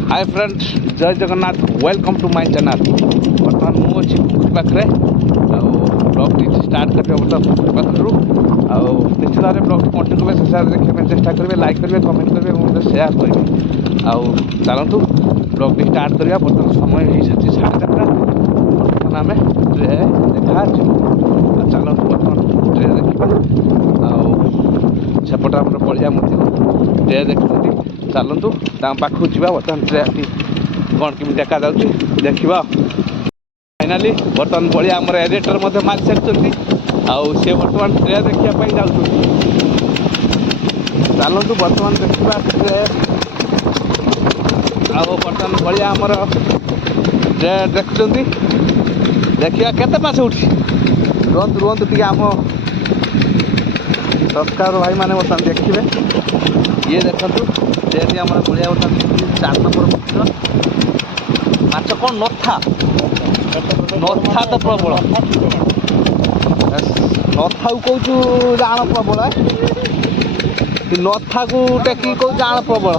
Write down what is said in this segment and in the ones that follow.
हाय friends जय Jagannath welcome to my channel. बर्तमान मुझे पुखुरी पाखे ब्लॉग स्टार्ट करेंगे बर्तमान पुखुरी पाखु निश्चित भाव ब्लॉग कंटिन्यू करेंगे शेष देखा चेष्टा करेंगे लाइक करेंगे कमेंट करेंगे और शेयर करेंगे। चलतु ब्लॉग स्टार्ट करवा बर्तमान समय हो सारी 4:30 बर्तमान आम ट्रे देखा चलतु बर्तमान ट्रे देखा सेपटे आम पड़िया ट्रे देखते चलतु पाखु जावा बर्तमान ट्रे कौन कमी देखा देखा फाइनाली बर्तमान बड़िया आम एडिटर मारी सारी सी बर्तमान ट्रे देखापी जाऊँ चलतु बर्तमान देखा ट्रे बर्तमान बड़िया आमर ट्रे देखुं देखा केते माछ उठी रुहतु रुहतु टे आम सब्सक्राइबर भाई मैंने बर्तमान देखिए ये देखु ट्रेन आम बड़िया बर्तमान 4 नंबर पुखुर माछ कौन नथा नथा तो प्रबल नथा कहूँ जाण प्रबल नथा को टेकी कहूँ जाण प्रबल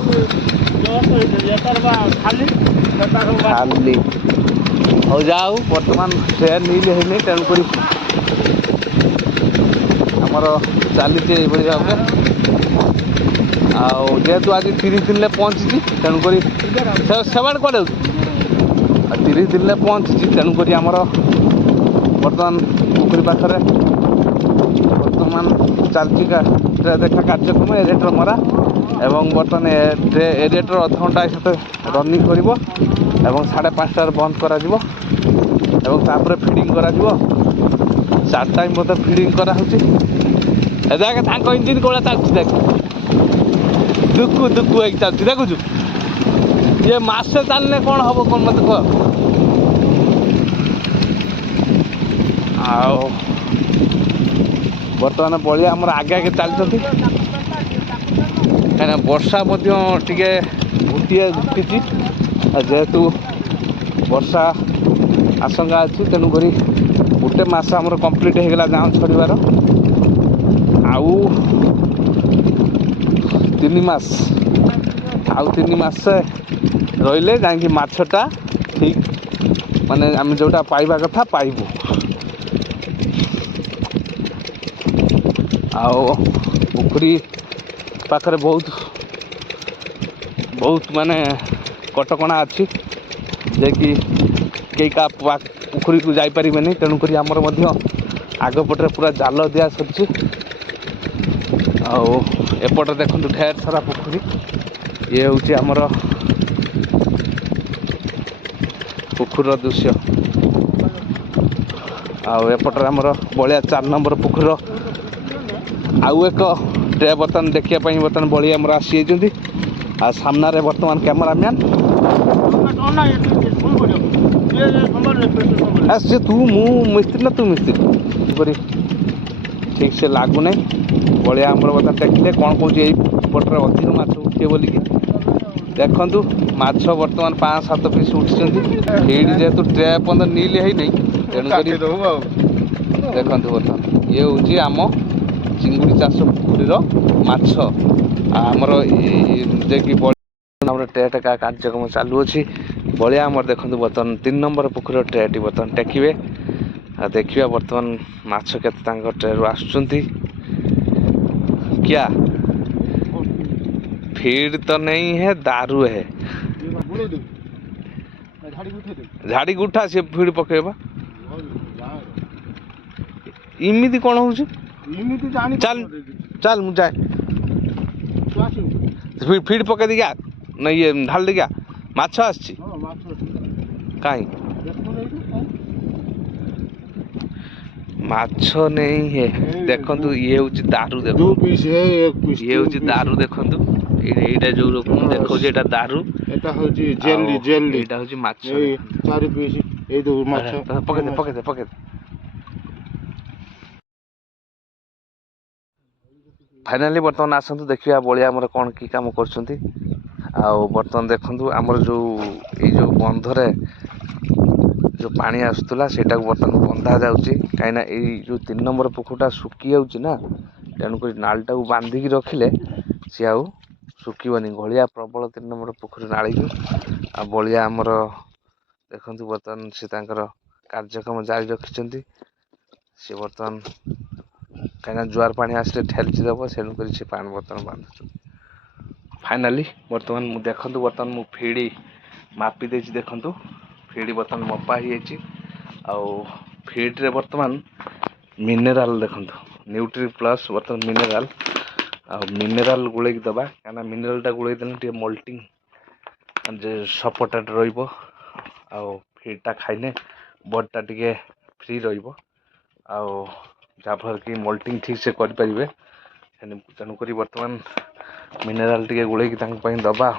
खाली हो जाऊ बर्तमान ट्रेन नील है तेणुक आमर चली भाव जेहेतु आज 30 दिन पहुँची तेणुक सेवन कड़े 30 दिन पहुँची तेणुक आमर बर्तमान पुखुरी पाखे बर्तमान चलती ट्रे देखा कार्यक्रम एडिटर मरा एवं बर्तमान एडिटर अध घंटा सहित रनिंग कर 5:30 बंद करा फिडिंग करा 4 टाइम मत फिडिंग करा देख इंजिन कौन चलती देख दुकु दुकु चलती देखु ये मासे चलने कौन हम कौन मत कह बर्तमान बलिया आमर आगे आगे चलती कहीं वर्षा टे घुटी जेहेतु वर्षा आशंका अच्छी तेणुक गोटे मस आमर कंप्लीट होगा गाँव छड़ार आउ 3 मास आउ 3 मास रहिले जाकि माछटा ठीक माने आम जोटा पाइबा कथा पाइबू पुखुरी पाखरे बहुत माने कटकणा अच्छी जे कि कई का पुखुरी को जापर तेणुक आमर आगपटे पूरा जाल दिया सर एपटे देखो ढेर सारा पुखुरी ये हूँ आमर पुखुर दृश्य एपटे आमर बलिया 4 नंबर पुखुर आउ एक ट्रे बर्तमान देखापी बर्तमान बलिया आमर आसी सामने बर्तमान कैमरामैन से तू मु मिस्त्री ना तू मिस्त्री ठीक से लगुना बलिया आमर बर्तमान देखिले कौन कौन पटे अधिक माछ उठे बोलिकी देखु माछ बर्तमान 5-7 पीस उठी जेहेतु ट्रे पर्यटन नील है नहीं तेणुक देखु बर्तमान ये हूँ आम चिंगुड़ी चाष पुखुरीर माछ आमर जे कि ट्रेट का कार्यक्रम चालू अच्छी बलिया आमर देखो बर्तमान 3 नंबर पुखुर ट्रेटी बर्तमान टेकिए देखिए बर्तमान माछ केते ट्रेरु आसुचंती क्या फीड तो नहीं है दारू है झाड़ी गुठा से फीड पकेबा इमिदी कौन हो चल चल मुझे जाए फीड पके दी क्या नहीं ये ढाल दी क्या माछ आसी कहीं माछ नहीं है देखु ये हूँ दारू देखो ये हूँ दारू देखु ये जो देखो ये दारू एटा हूँ माछ पके दे पके दे पके दे फाइनाली बर्तमान आसतु देखिए बलिया आमर कौन कि कम कर बर्तमान देखु आमर जो ये बंधरे जो पानी आसूला सेटा बर्तमान बंधा जाऊँगी कहीं जो 3 नंबर पुखुरटा सुखी जाऊँगी ना तेणुक नालटा को बांधिकी रखिले सी आउ ଶୁଖିବନି, ଘଳିଆ ପ୍ରବଳ 3 ନମ୍ବର ପୋଖରୀ ନାଳିକୁ। ଆଉ ବଳିଆ ଆମର ଦେଖନ୍ତୁ ବର୍ତ୍ତମାନ ସେ ତାଙ୍କର କାର୍ଯ୍ୟକ୍ରମ ଜାରି ରଖିଛନ୍ତି। ସେ ବର୍ତ୍ତମାନ କାହିଁକିନା ଜୁଆର ପାଣି ଆସିଲେ ଠେଲିଛି ଦେବ, ତେଣୁକରି ସେ ପାଣି ବର୍ତ୍ତମାନ ବାନ୍ଧୁଛନ୍ତି। ଫାଇନାଲି ବର୍ତ୍ତମାନ ମୁଁ ଫିଡ଼ି ମାପି ଦେଇଛି। ଦେଖନ୍ତୁ ଫିଡ଼ି ବର୍ତ୍ତମାନ ମପା ହେଇଯାଇଛି। ଆଉ ଫିଡ଼ରେ ବର୍ତ୍ତମାନ ମିନେରାଲ ଦେଖନ୍ତୁ, ନ୍ୟୁଟ୍ରି ପ୍ଲସ୍ ବର୍ତ୍ତମାନ ମିନେରାଲ, ଆଉ ମିନେରାଲ ଗୋଳେଇକି ଦେବା। କାହିଁକିନା ମିନେରାଲଟା ଗୋଳେଇ ଦେଲେ ଟିକେ ମଲ୍ଟିଂ ଯେ ସପୋର୍ଟେଡ଼ ରହିବ। ଆଉ ଫିଡ଼ଟା ଖାଇଲେ ବଡ଼ିଟା ଟିକେ ଫ୍ରି ରହିବ। ଆଉ ଯାହାଫଳରେ କି ମଲ୍ଟିଂ ଠିକ୍ ସେ କରିପାରିବେ। ତେଣୁକରି ବର୍ତ୍ତମାନ ମିନେରାଲ ଟିକେ ଗୋଳେଇକି ତାଙ୍କ ପାଇଁ ଦେବା।